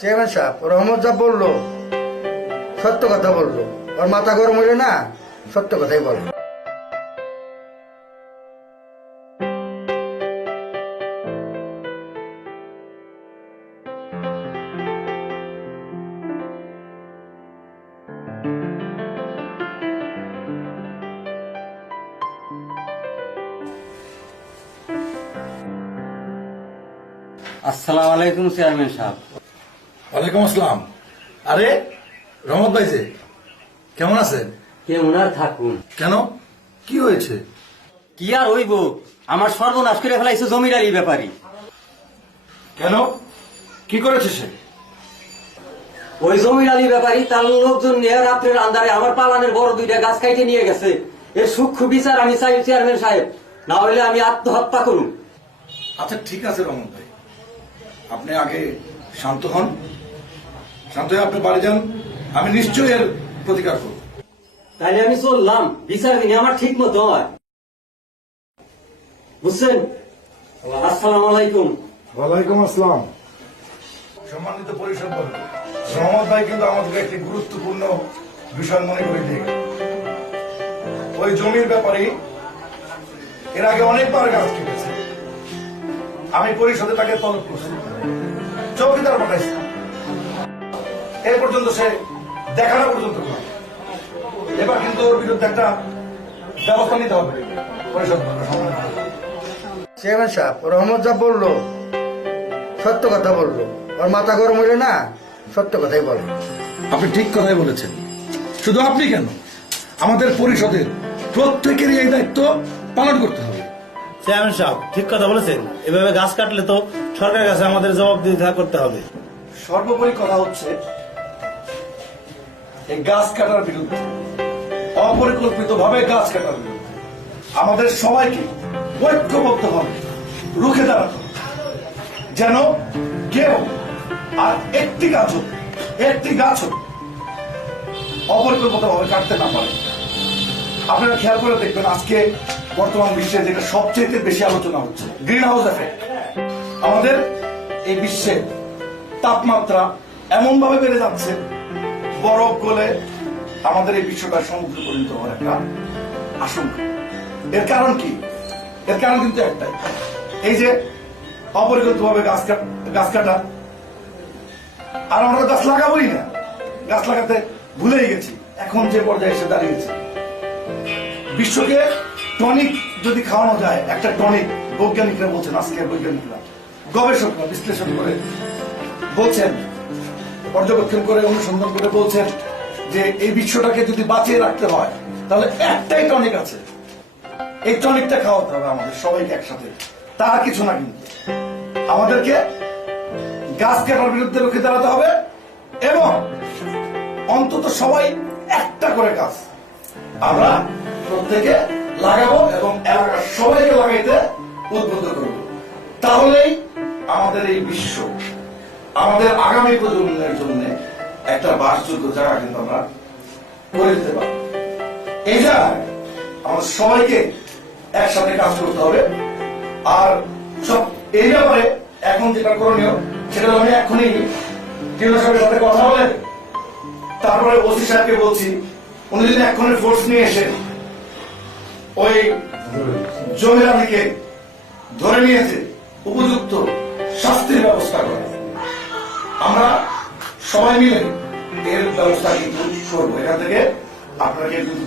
Chairman সাহেব রহমত যা বললো সত্য কথা বললো, ওর মাথা গরম হইলে না সত্য কথাই বললো। আসসালামু আলাইকুম চেয়ারম্যান সাহেব। ওয়ালাইকুম আসসালাম। আরে রহমত ভাই যে কেমন আছেন? কেমন আর থাকুন, কেন, কি হয়েছে? কি আর হইব, আমার সর্বনাশ করে ফেলাইছে জমিদারি ব্যাপারী। কেন, কি করেছে সে? ওই জমিদারি ব্যাপারী তার লোকজন নিয়ে রাত্রের আন্ধারে আমার পালানের বড় দুইটা গাছ কাইটে নিয়ে গেছে। এর সূক্ষ্ম বিচার আমি চাই চেয়ারম্যান সাহেব, না হইলে আমি আত্মহত্যা করুন। আচ্ছা ঠিক আছে রহমত ভাই, আপনি আগে শান্ত হন, শান্ত হয়ে আপনি বাড়ি যান, আমি নিশ্চয়ই এর প্রতিকার করব। তাইলে আমি চললাম, বিচার দিনে আমার ঠিক মতো হয়, বুঝছেন? আসসালামু আলাইকুম। ওয়ালাইকুম আসসালাম। সম্মানিত পরিষদ বর্গ, রহমত ভাই কিন্তু আমাদের একটি গুরুত্বপূর্ণ বিষয় মনে করে দিয়ে গেল। ওই জমির ব্যাপারে এর আগে অনেকবার গাছ কেটেছে, আমি পরিষদে তাকে তলব করছি, চৌকিদার পাঠাইছি, এই পর্যন্ত সে দেখানো পর্যন্ত করে। এবার কিন্তু ওর বিরুদ্ধে একটা ব্যবস্থা নিতে হবে পরিষদ বর্গ। চেয়ারম্যান সাহেব রহমত যা বললো সত্য কথা বললো, ওর মাথা গরম হইলে না সত্য কথাই বললো। আপনি ঠিক কথাই বলেছেন, শুধু আপনি কেন, আমাদের পরিষদের প্রত্যেকেরই এই দায়িত্ব পালন করতে হবে। চেয়ারম্যান সাহেব ঠিক কথা বলেছেন, এভাবে গাছ কাটলে তো সরকারের কাছে আমাদের জবাবদিহিতা করতে হবে। সর্বোপরি কথা হচ্ছে এই গাছ কাটার বিরুদ্ধে, অপরিকল্পিত ভাবে গাছ কাটার বিরুদ্ধে আমাদের সবাইকে ঐক্যবদ্ধ হবে, রুখে দাঁড়াতে হবে, যেন কেউ আর একটি গাছ অপরিকল্পিত ভাবে কাটতে না পারে। আপনারা খেয়াল করে দেখবেন, আজকে বর্তমান বিশ্বে যেটা সবচেয়ে বেশি আলোচনা হচ্ছে গ্রিন হাউস এফেক্ট। আমাদের এই বিশ্বে তাপমাত্রা এমন ভাবে বেড়ে যাচ্ছে, বরফ গলে আমাদের এই বিশ্বটা সমুদ্র পরিণত হওয়ার একটা আশঙ্কা। এর কারণ কি? এর কারণ কিন্তু একটাই, এই যে অপরিকল্পিত ভাবে গাছ কাটা। আর আমরা গাছ লাগাবোই না, গাছ লাগাতে ভুলেই গেছি। এখন যে পর্যায়ে এসে দাঁড়িয়েছে, বিশ্বকে টনিক যদি খাওয়ানো যায়, একটা টনিক, বৈজ্ঞানিকরা বলছেন, আজকের বৈজ্ঞানিকরা, গবেষকরা বিশ্লেষণ করে বলছেন, পর্যবেক্ষণ করে অনুসন্ধান করে বলছেন যে এই বিশ্বটাকে যদি বাঁচিয়ে রাখতে হয় তাহলে একটাই টনিক আছে, এই টনিকটা খাওয়াতে হবে আমাদের সবাইকে একসাথে। তার কিছু না, কিন্তু আমাদেরকে গাছ কাটার বিরুদ্ধে রুখে দাঁড়াতে হবে এবং অন্তত সবাই একটা করে গাছ আমরা প্রত্যেকে লাগাবো এবং এলাকার সবাইকে লাগাইতে উদ্বুদ্ধ করবো। তাহলেই আমাদের এই বিশ্ব, আমাদের আগামী প্রজন্মের জন্য একটা বাসযোগ্য জায়গা কিন্তু আমরা করে দিতে পারবো। এই জায়গায় আমাদের সবাইকে একসাথে কাজ করতে হবে। আর সব এই ব্যাপারে এখন যেটা করণীয় সেটা আমি এখনই জেলা সাহেবের সাথে কথা বলে, তারপরে ওসি সাহেবকে বলছি, উনি যদি এক্ষুনি ফোর্স নিয়ে এসে ওই জমিদারকে ধরে নিয়েছে, উপযুক্ত শাস্তির ব্যবস্থা করে, আমরা সবাই মিলে এর ব্যবস্থা কিন্তু করবো। এখান থেকে আপনাকে কিন্তু